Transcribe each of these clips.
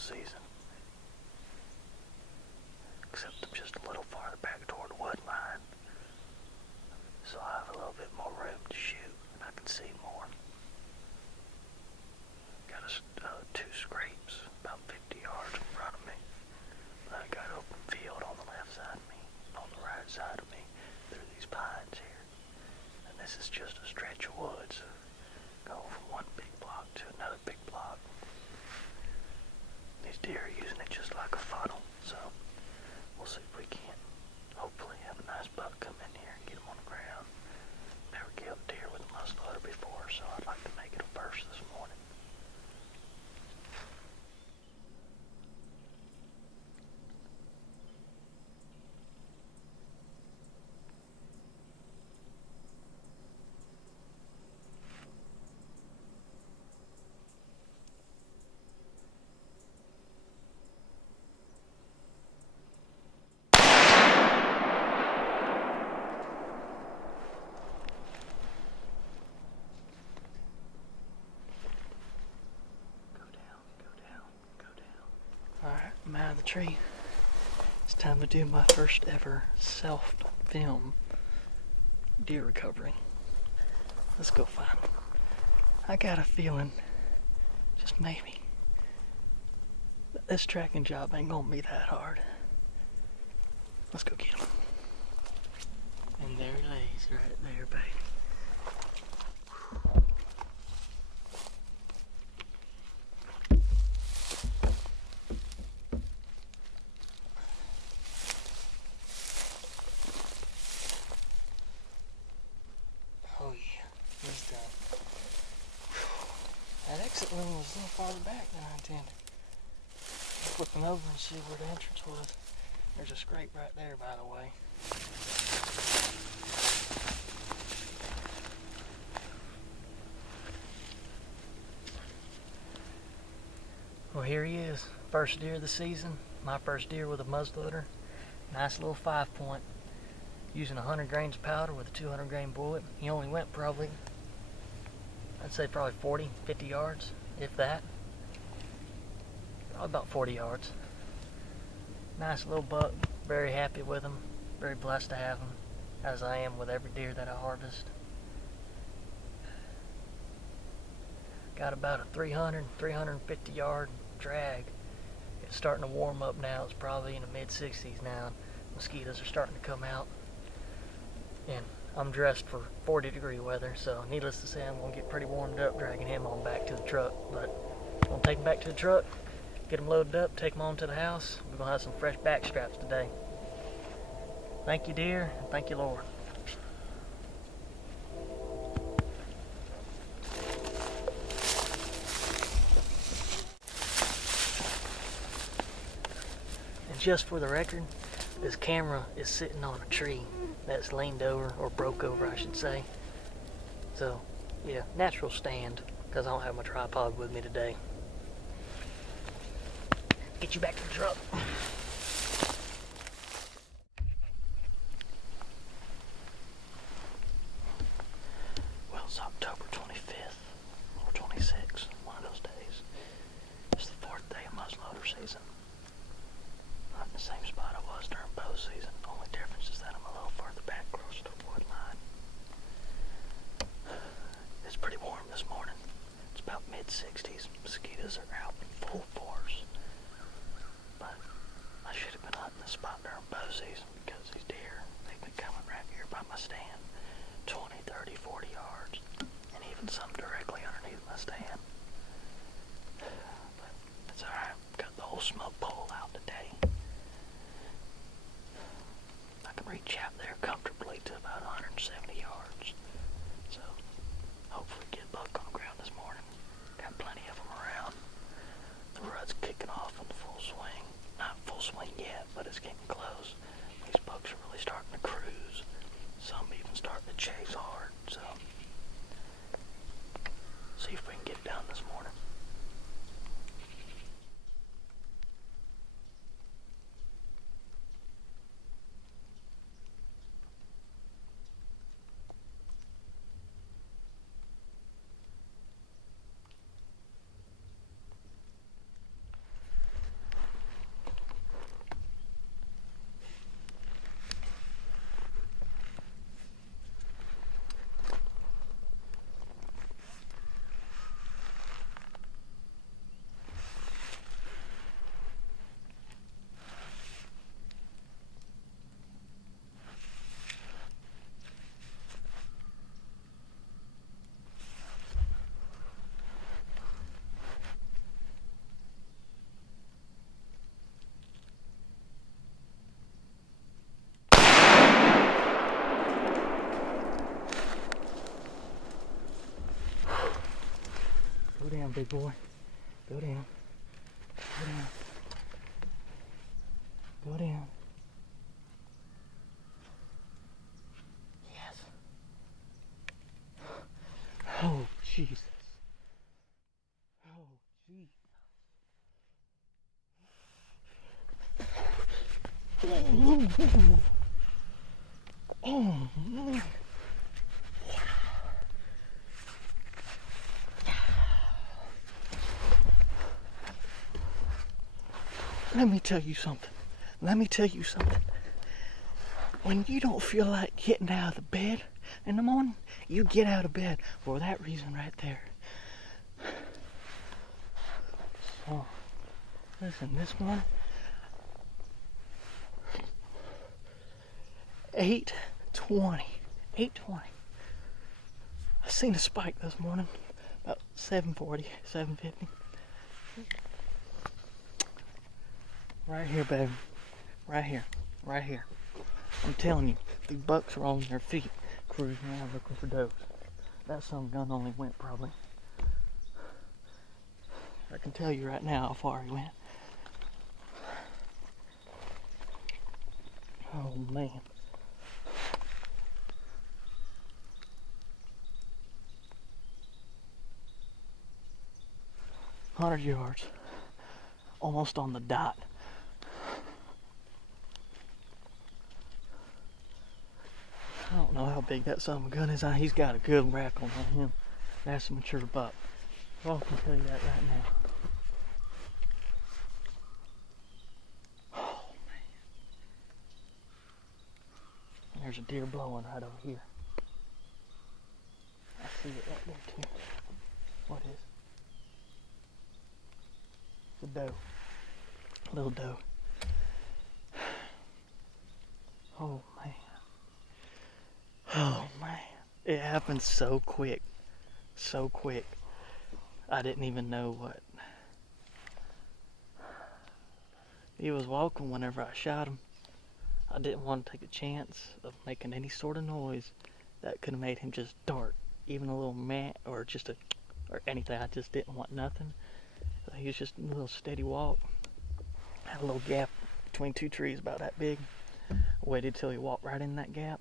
season. Except I'm just a little farther back toward the wood line. So I have a little bit more room to shoot and I can see more. Got two scrapes about 50 yards in front of me. I got open field on the left side of me, on the right side of me, through these pines here. And this is just a stretch of woods, going from one big block to another big block. These deer are using it just like a funnel, so we'll see if we can hopefully have a nice buck come in here and get him on the ground. Never killed a deer with a muzzleloader before, so I'd like to make it a first this morning. Alright, I'm out of the tree. It's time to do my first ever self-film deer recovery. Let's go find them. I got a feeling, just maybe, that this tracking job ain't gonna be that hard. Let's go get him. And there he lays, right there, baby. Oh yeah, he's done. That exit lane was a little farther back than I intended. I'm flipping over and see where the entrance was. There's a scrape right there, by the way. Well, here he is. First deer of the season. My first deer with a muzzleloader. Nice little 5-point. Using 100 grains of powder with a 200 grain bullet. He only went probably, I'd say probably 40, 50 yards, if that. Probably about 40 yards. Nice little buck. Very happy with him. Very blessed to have him, as I am with every deer that I harvest. Got about a 300, 350 yard drag. It's starting to warm up now. It's probably in the mid-60s now. Mosquitoes are starting to come out. And I'm dressed for 40-degree weather, so needless to say, I'm going to get pretty warmed up dragging him on back to the truck. But I'm going to take him back to the truck, get him loaded up, take him on to the house. We're going to have some fresh back straps today. Thank you, dear, and thank you, Lord. And just for the record, this camera is sitting on a tree that's leaned over, or broke over, I should say. So, yeah, natural stand, because I don't have my tripod with me today. Get you back to the truck. Well, it's October 25th, or 26th, one of those days. It's the 4th day of muzzleloader season. I'm in the same spot I was during bow season. The only difference is that I'm a little farther back, closer to the wood line. It's pretty warm this morning. It's about mid-60s. Mosquitoes are out in full force. But I should have been hunting this spot during bow season because these deer, they've been coming right here by my stand. 20, 30, 40 yards. And even some directly underneath my stand. But it's alright. Got the whole smoke pole out today. I can reach out there comfortably to about 170 yards. So, hopefully get a buck on the ground this morning. Got plenty of them around. The rut's kicking off in full swing. Not full swing yet, but it's getting close. These down, big boy. Go down. Go down. Go down. Yes. Oh, Jesus. Oh, Jesus. Oh, man. Let me tell you something. Let me tell you something. When you don't feel like getting out of the bed in the morning, you get out of bed for that reason right there. So, listen, this morning, 8:20. I seen a spike this morning, about 7:40, 7:50. Right here, baby. Right here. Right here. I'm telling you, these bucks are on their feet, cruising around looking for does. That son of a gun only went probably. I can tell you right now how far he went. Oh, man. "100 yards. Almost on the dot." I don't know how big that son of a gun is. He's got a good rack on him. That's a mature buck. Well, I can tell you that right now. Oh, man. There's a deer blowing right over here. I see it right there, too. What is it? It's a doe. A little doe. Oh, man. Oh, man. It happened so quick. So quick. I didn't even know what. He was walking whenever I shot him. I didn't want to take a chance of making any sort of noise that could have made him just dart. Even a little or or anything. I just didn't want nothing. So he was just a little steady walk. Had a little gap between two trees about that big. Waited till he walked right in that gap.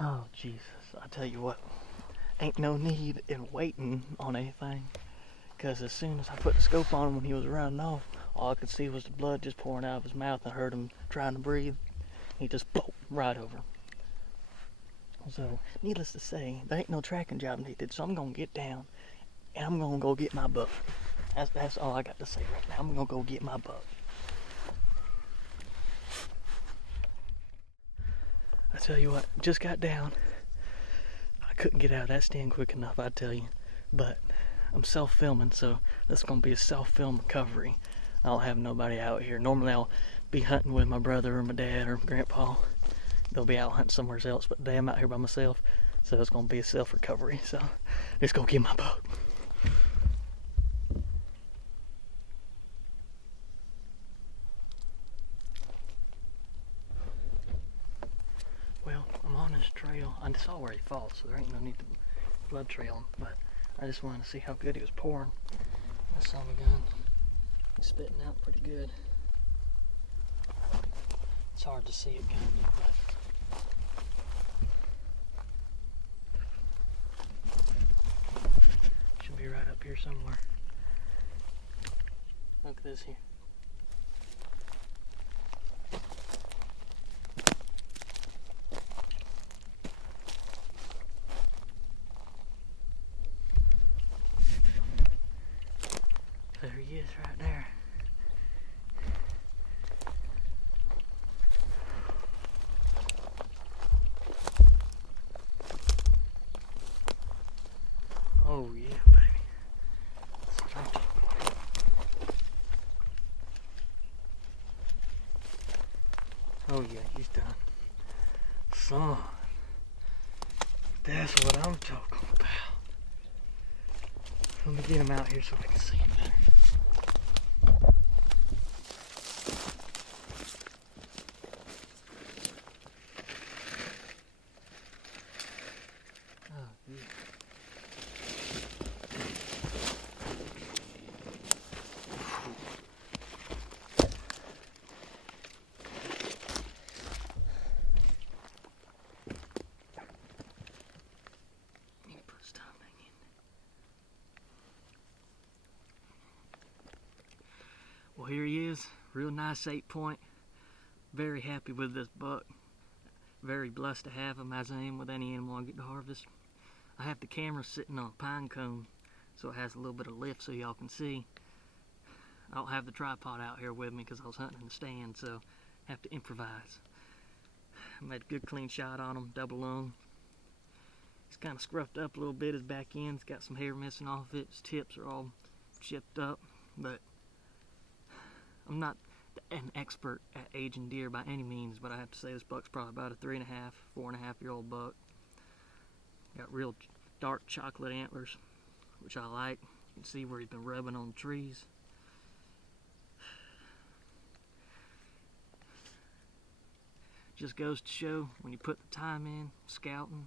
Oh, Jesus. I tell you what. Ain't no need in waiting on anything. Because as soon as I put the scope on him when he was running off, all I could see was the blood just pouring out of his mouth. I heard him trying to breathe. He just right over. So, needless to say, there ain't no tracking job needed. So I'm going to get down and I'm going to go get my buck. That's all I got to say right now. I'm going to go get my buck. I tell you what, just got down. I couldn't get out of that stand quick enough, I tell you. But I'm self-filming, so this is going to be a self-film recovery. I don't have nobody out here. Normally I'll be hunting with my brother or my dad or grandpa. They'll be out hunting somewhere else, but today I'm out here by myself. So it's going to be a self-recovery. So let's go get my buck. Well, I'm on this trail. I saw where he fought, so there ain't no need to blood trail him. But I just wanted to see how good he was pouring. That son of a gun. He's spitting out pretty good. It's hard to see it kind of, but should be right up here somewhere. Look at this here. There he is right there. Oh yeah, baby. That's what I'm talking about. Oh yeah, he's done. Son, that's what I'm talking about. Let me get him out here so we can see him better. Oh, yeah. Well, here he is, real nice 8-point. Very happy with this buck. Very blessed to have him, as I am with any animal I get to harvest. I have the camera sitting on a pine cone, so it has a little bit of lift so y'all can see. I don't have the tripod out here with me because I was hunting in the stand, so I have to improvise. I made a good clean shot on him, double lung. He's kind of scruffed up a little bit, his back end's got some hair missing off it, his tips are all chipped up, but I'm not an expert at aging deer by any means, but I have to say this buck's probably about a 3.5, 4.5-year-old buck. Got real dark chocolate antlers, which I like. You can see where he's been rubbing on the trees. Just goes to show, when you put the time in, scouting,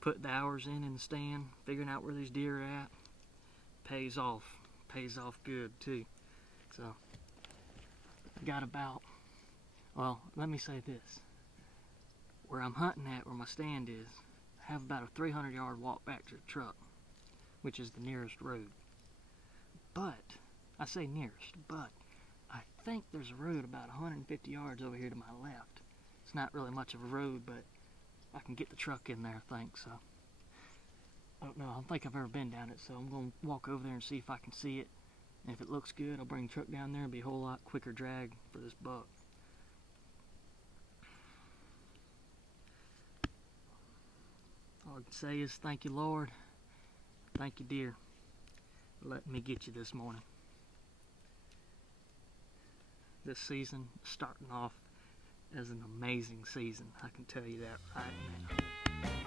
put the hours in the stand, figuring out where these deer are at, pays off. Pays off good too. So, got about, well, let me say this. Where I'm hunting at, where my stand is, I have about a 300-yard walk back to the truck, which is the nearest road. But, I say nearest, but I think there's a road about 150 yards over here to my left. It's not really much of a road, but I can get the truck in there, I think, so. I don't know, I don't think I've ever been down it, so I'm going to walk over there and see if I can see it. And if it looks good, I'll bring the truck down there and be a whole lot quicker drag for this buck. All I can say is thank you, Lord. Thank you, dear, for letting me get you this morning. This season is starting off as an amazing season. I can tell you that right now.